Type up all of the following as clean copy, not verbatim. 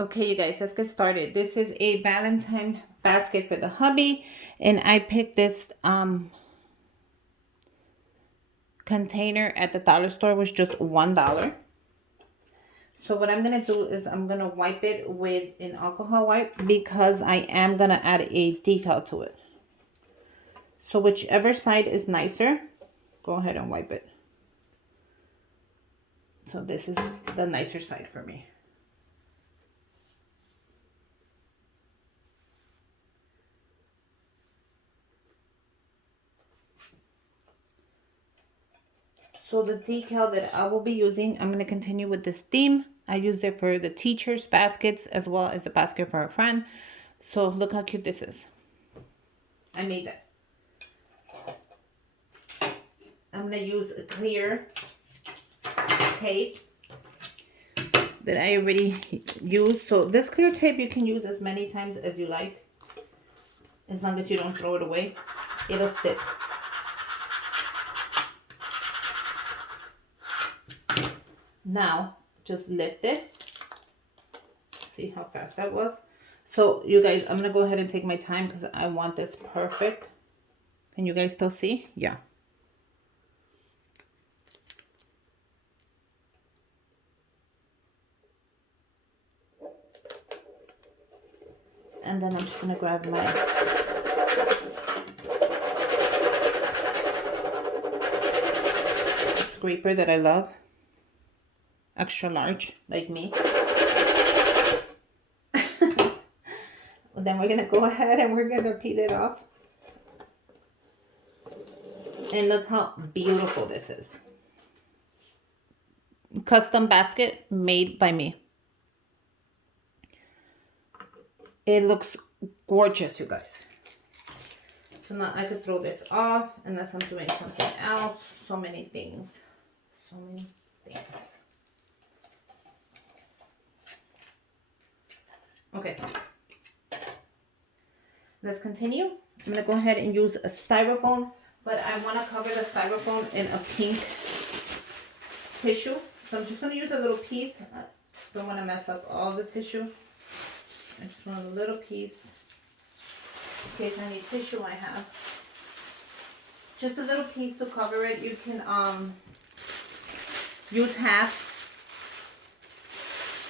Okay, you guys, let's get started. This is a Valentine basket for the hubby, and I picked this container at the dollar store, was just $1. So what I'm gonna do is I'm gonna wipe it with an alcohol wipe because I am gonna add a decal to it. So whichever side is nicer, go ahead and wipe it. So this is the nicer side for me. So the decal that I will be using, I'm going to continue with this theme. I used it for the teacher's baskets as well as the basket for a friend. So look how cute this is. I made that. I'm going to use a clear tape that I already used. So this clear tape you can use as many times as you like, as long as you don't throw it away. It'll stick. Now just lift it. See how fast that was. So you guys, I'm gonna go ahead and take my time because I want this perfect. Can you guys still see? Yeah. And then I'm just gonna grab my scraper that I love, extra large like me. Then we're gonna go ahead and we're gonna peel it off. And look how beautiful this is. Custom basket made by me. It looks gorgeous, you guys. So now I could throw this off unless I'm doing something else. So many things. So many things. Okay. Let's continue. I'm going to go ahead and use a styrofoam, but I want to cover the styrofoam in a pink tissue. So I'm just going to use a little piece. I don't want to mess up all the tissue. I just want a little piece in case I need tissue. I have just a little piece to cover it. You can use half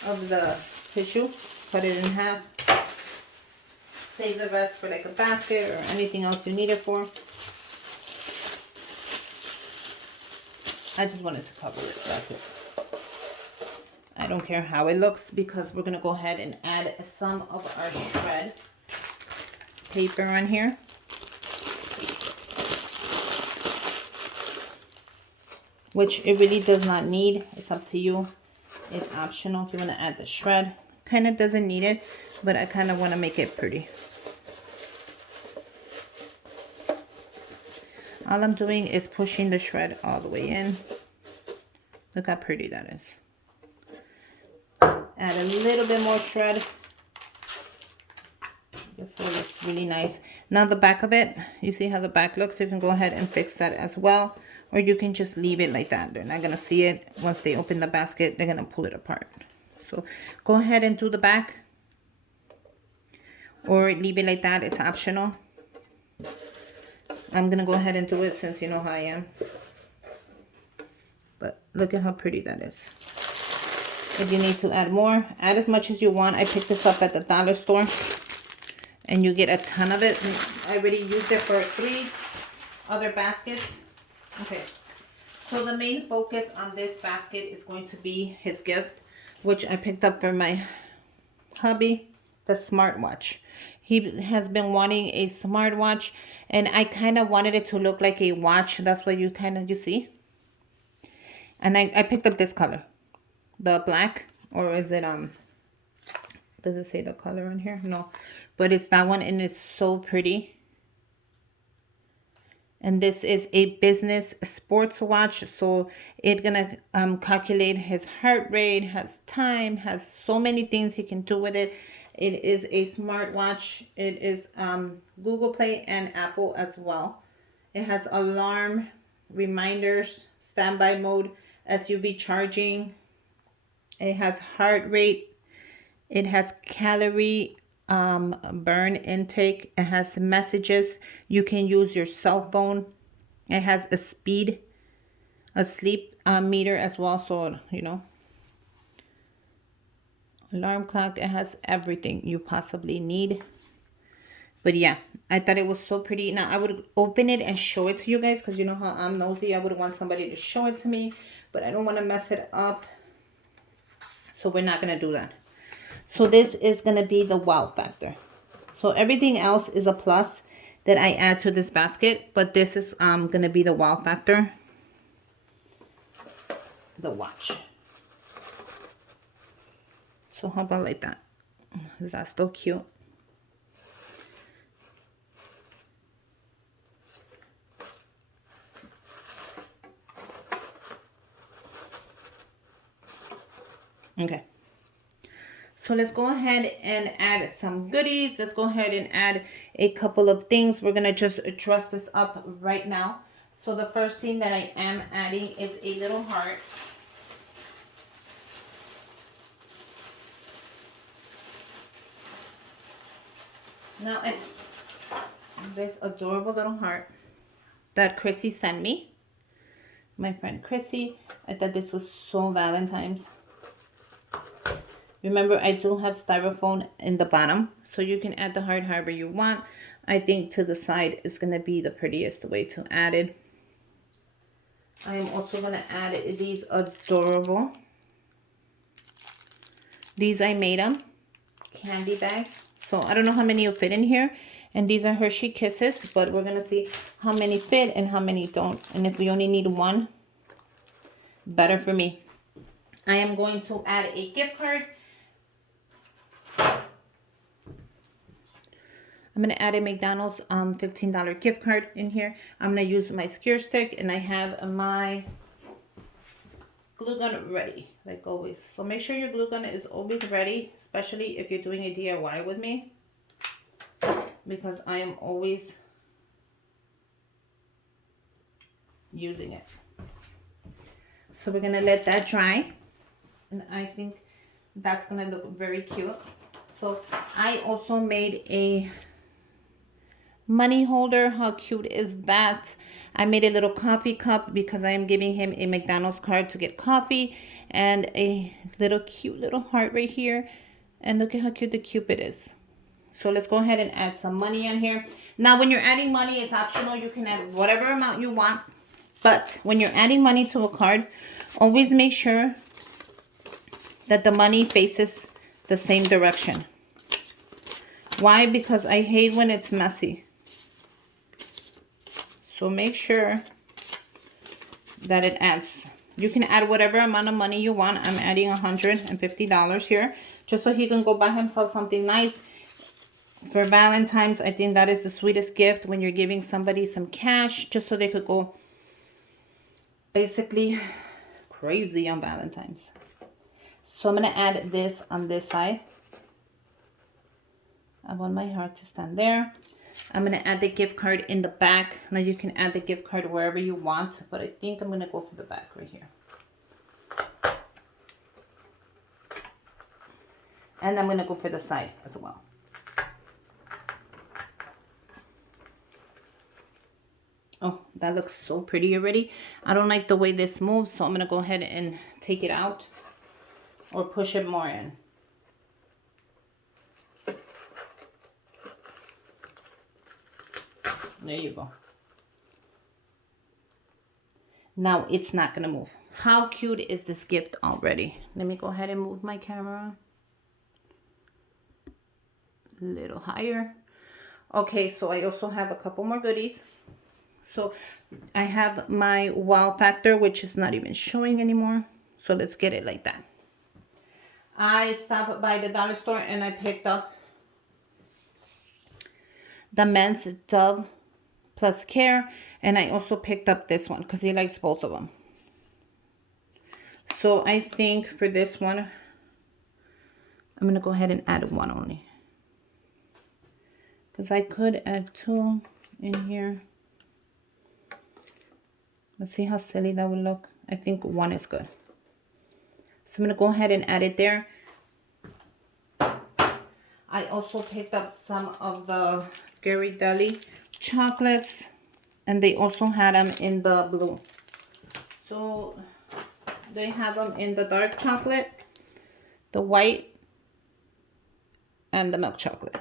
of the tissue, cut it in half. Save the rest for like a basket or anything else you need it for. I just wanted to cover it, that's it. I don't care how it looks because we're gonna go ahead and add some of our shred paper on here. Which it really does not need, it's up to you. It's optional if you wanna add the shred. Kind of doesn't need it, but I kind of want to make it pretty. All I'm doing is pushing the shred all the way in. Look how pretty that is. Add a little bit more shred. Just so it looks really nice. Now the back of it, you see how the back looks? You can go ahead and fix that as well. Or you can just leave it like that. They're not going to see it. Once they open the basket, they're going to pull it apart. So go ahead and do the back. Or leave it like that. It's optional. I'm going to go ahead and do it since you know how I am. But look at how pretty that is. If you need to add more, add as much as you want. I picked this up at the dollar store. And you get a ton of it. I already used it for 3 other baskets. Okay. So the main focus on this basket is going to be his gift, which I picked up for my hubby, the smartwatch. He has been wanting a smartwatch, and I kind of wanted it to look like a watch. That's what you see. And I picked up this color, the black, or is it does it say the color on here? No, but it's that one, and it's so pretty. And this is a business sports watch, so it's gonna calculate his heart rate, has time, has so many things he can do with it. It is a smart watch. It is Google Play and Apple as well. It has alarm, reminders, standby mode, SUV charging. It has heart rate It has calorie burn intake. It has messages. You can use your cell phone. It has a sleep meter as well. So, you know, alarm clock. It has everything you possibly need. But yeah, I thought it was so pretty. Now I would open it and show it to you guys because you know how I'm nosy. I would want somebody to show it to me, but I don't want to mess it up. So we're not going to do that. So this is going to be the wow factor. So everything else is a plus that I add to this basket, but this is going to be the wow factor. The watch. So how about like that? Is that still cute? Okay. So let's go ahead and add some goodies. Let's go ahead and add a couple of things. We're going to just dress this up right now. So the first thing that I am adding is a little heart. Now, this adorable little heart that Chrissy sent me. My friend Chrissy. I thought this was so Valentine's. Remember, I do have styrofoam in the bottom, so you can add the heart however you want. I think to the side is going to be the prettiest way to add it. I am also going to add these adorable. These I made them. Candy bags. So I don't know how many will fit in here. And these are Hershey Kisses, but we're going to see how many fit and how many don't. And if we only need one, better for me. I am going to add a gift card. I'm going to add a McDonald's $15 gift card in here. I'm going to use my skewer stick, and I have my glue gun ready, like always. So make sure your glue gun is always ready, especially if you're doing a DIY with me, because I am always using it. So we're going to let that dry, and I think that's going to look very cute. So I also made a money holder. How cute is that? I made a little coffee cup because I am giving him a McDonald's card to get coffee, and a little cute little heart right here. And look at how cute the Cupid is. So let's go ahead and add some money in here. Now when you're adding money, it's optional. You can add whatever amount you want, but when you're adding money to a card, always make sure that the money faces the same direction. Why? Because I hate when it's messy. So make sure that it adds. You can add whatever amount of money you want. I'm adding $150 here, just so he can go buy himself something nice for Valentine's. I think that is the sweetest gift, when you're giving somebody some cash, just so they could go basically crazy on Valentine's. So I'm going to add this on this side. I want my heart to stand there. I'm going to add the gift card in the back. Now you can add the gift card wherever you want, but I think I'm going to go for the back right here. And I'm going to go for the side as well. Oh, that looks so pretty already. I don't like the way this moves, so I'm going to go ahead and take it out or push it more in. There you go. Now it's not going to move. How cute is this gift already? Let me go ahead and move my camera a little higher. Okay, so I also have a couple more goodies. So I have my wow factor, which is not even showing anymore. So let's get it like that. I stopped by the dollar store and I picked up the Men's Dove Plus Care, and I also picked up this one because he likes both of them. So I think for this one, I'm going to go ahead and add one only, because I could add two in here. Let's see how silly that would look. I think one is good. So I'm going to go ahead and add it there. I also picked up some of the Ghirardelli chocolates, and they also had them in the blue. So they have them in the dark chocolate, the white, and the milk chocolate.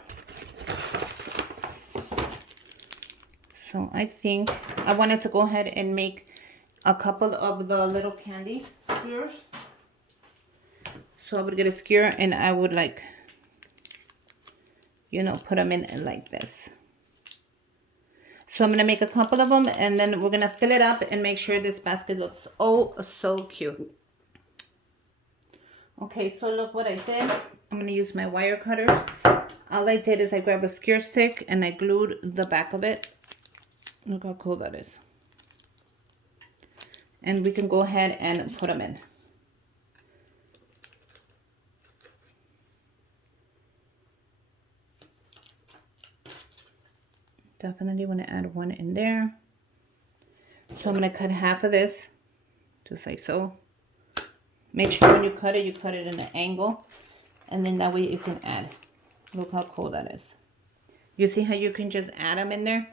So I think I wanted to go ahead and make a couple of the little candy skewers. So I would get a skewer and I would, like, you know, put them in like this. So I'm going to make a couple of them, and then we're going to fill it up and make sure this basket looks oh so cute. Okay, so look what I did. I'm going to use my wire cutters. All I did is I grabbed a skewer stick and I glued the back of it. Look how cool that is. And we can go ahead and put them in. Definitely want to add one in there. So I'm going to cut half of this, just like so. Make sure when you cut it in an angle. And then that way you can add. Look how cool that is. You see how you can just add them in there?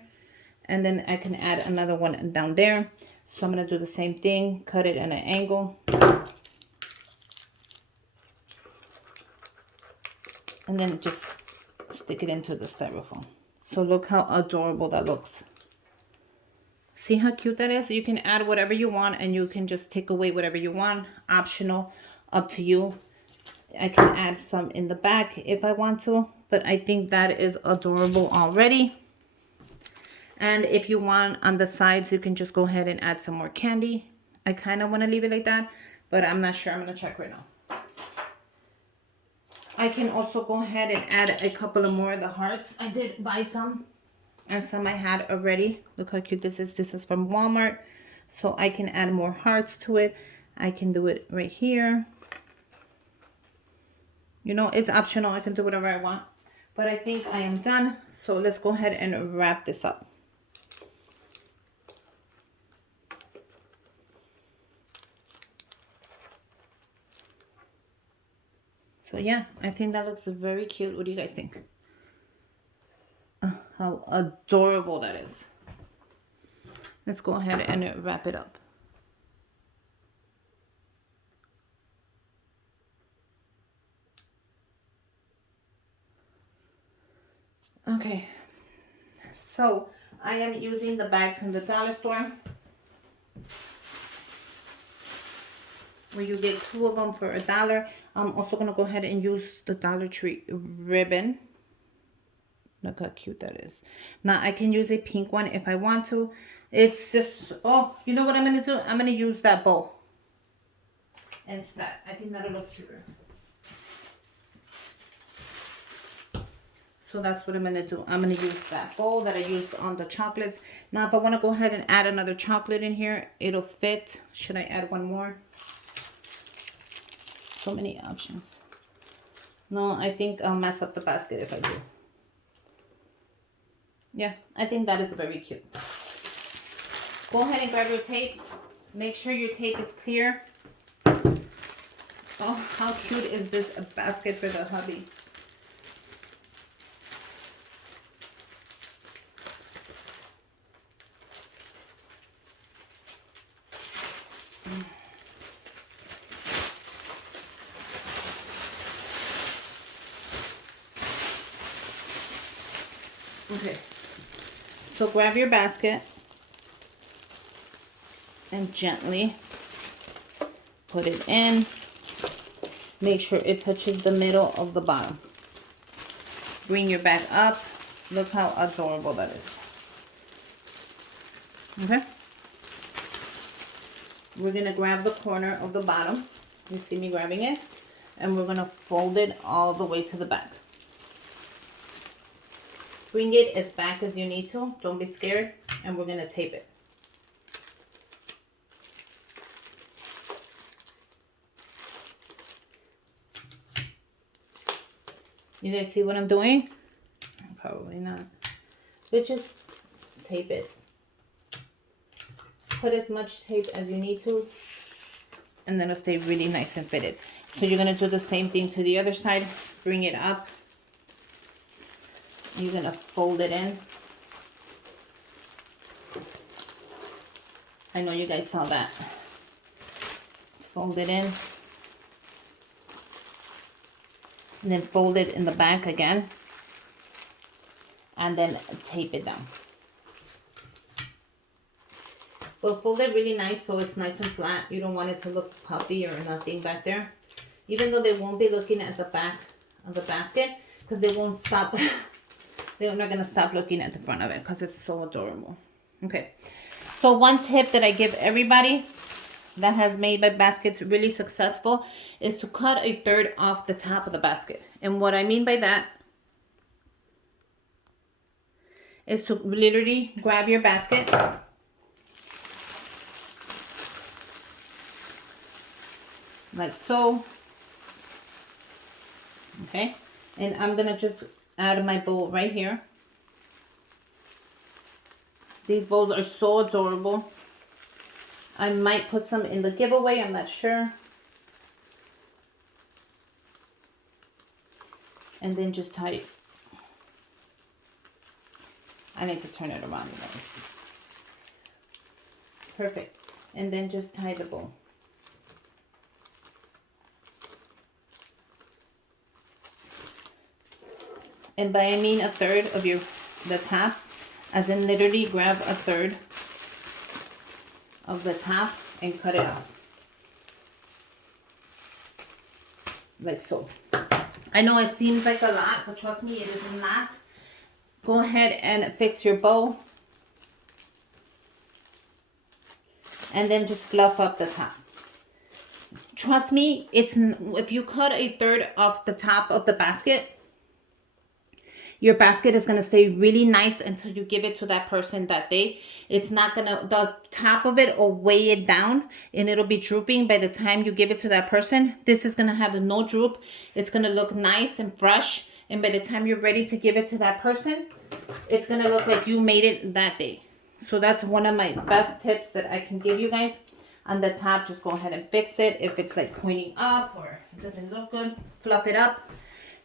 And then I can add another one down there. So I'm going to do the same thing. Cut it in an angle. And then just stick it into the styrofoam. So look how adorable that looks. See how cute that is? You can add whatever you want, and you can just take away whatever you want. Optional, up to you. I can add some in the back if I want to, but I think that is adorable already. And if you want on the sides, you can just go ahead and add some more candy. I kind of want to leave it like that, but I'm not sure. I'm going to check right now. I can also go ahead and add a couple of more of the hearts. I did buy some, and some I had already. Look how cute this is. This is from Walmart. So I can add more hearts to it. I can do it right here. You know, it's optional. I can do whatever I want. But I think I am done. So let's go ahead and wrap this up. So yeah, I think that looks very cute. What do you guys think? How adorable that is. Let's go ahead and wrap it up. Okay, so I am using the bags from the dollar store, where you get 2 of them for $1. I'm also going to go ahead and use the Dollar Tree ribbon. Look how cute that is. Now I can use a pink one if I want to. It's just, oh, you know what I'm going to do? I'm going to use that bow instead. I think that'll look cuter. So that's what I'm going to do. I'm going to use that bowl that I used on the chocolates. Now if I want to go ahead and add another chocolate in here, it'll fit. Should I add one more? So many options. No, I think I'll mess up the basket if I do. Yeah, I think that is very cute. Go ahead and grab your tape. Make sure your tape is clear. Oh, how cute is this basket for the hubby? Okay, so grab your basket and gently put it in. Make sure it touches the middle of the bottom. Bring your bag up. Look how adorable that is. Okay. We're going to grab the corner of the bottom. You see me grabbing it? And we're going to fold it all the way to the back. Bring it as back as you need to. Don't be scared. And we're going to tape it. You guys see what I'm doing? Probably not. But just tape it. Put as much tape as you need to. And then it'll stay really nice and fitted. So you're going to do the same thing to the other side. Bring it up. You're gonna fold it in. I know you guys saw that. Fold it in. And then fold it in the back again. And then tape it down. But fold it really nice so it's nice and flat. You don't want it to look puffy or nothing back there. Even though they won't be looking at the back of the basket, because they won't stop. They're not going to stop looking at the front of it because it's so adorable. Okay. So one tip that I give everybody that has made my baskets really successful is to cut a third off the top of the basket. And what I mean by that is to literally grab your basket like so. Okay, and I'm gonna just add my bowl right here. These bowls are so adorable. I might put some in the giveaway, I'm not sure. And then just tie it. I need to turn it around, you guys. Perfect. And then just tie the bow. And by I mean a third of the top, as in literally grab a third of the top and cut it off. Like so. I know it seems like a lot, but trust me, it is not. Go ahead and fix your bow. And then just fluff up the top. Trust me, if you cut a third off the top of the basket, your basket is going to stay really nice until you give it to that person that day. It's not going to, the top of it will weigh it down and it'll be drooping by the time you give it to that person. This is going to have no droop. It's going to look nice and fresh. And by the time you're ready to give it to that person, it's going to look like you made it that day. So that's one of my best tips that I can give you guys. On the top, just go ahead and fix it. If it's like pointing up or it doesn't look good, fluff it up,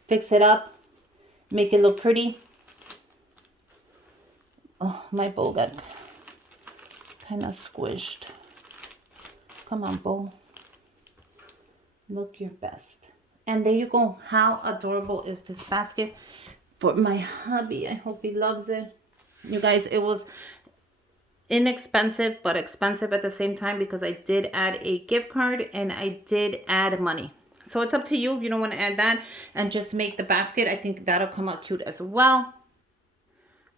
fix it up. Make it look pretty. Oh, my bowl got kind of squished. Come on, bowl. Look your best. And there you go. How adorable is this basket for my hubby? I hope he loves it. You guys, it was inexpensive, but expensive at the same time because I did add a gift card and I did add money. So it's up to you if you don't want to add that and just make the basket. I think that'll come out cute as well.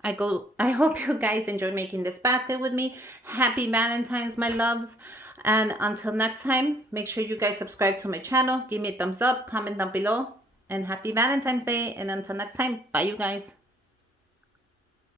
I hope you guys enjoyed making this basket with me. Happy Valentine's, my loves. And until next time, make sure you guys subscribe to my channel. Give me a thumbs up, comment down below. And happy Valentine's Day. And until next time, bye you guys.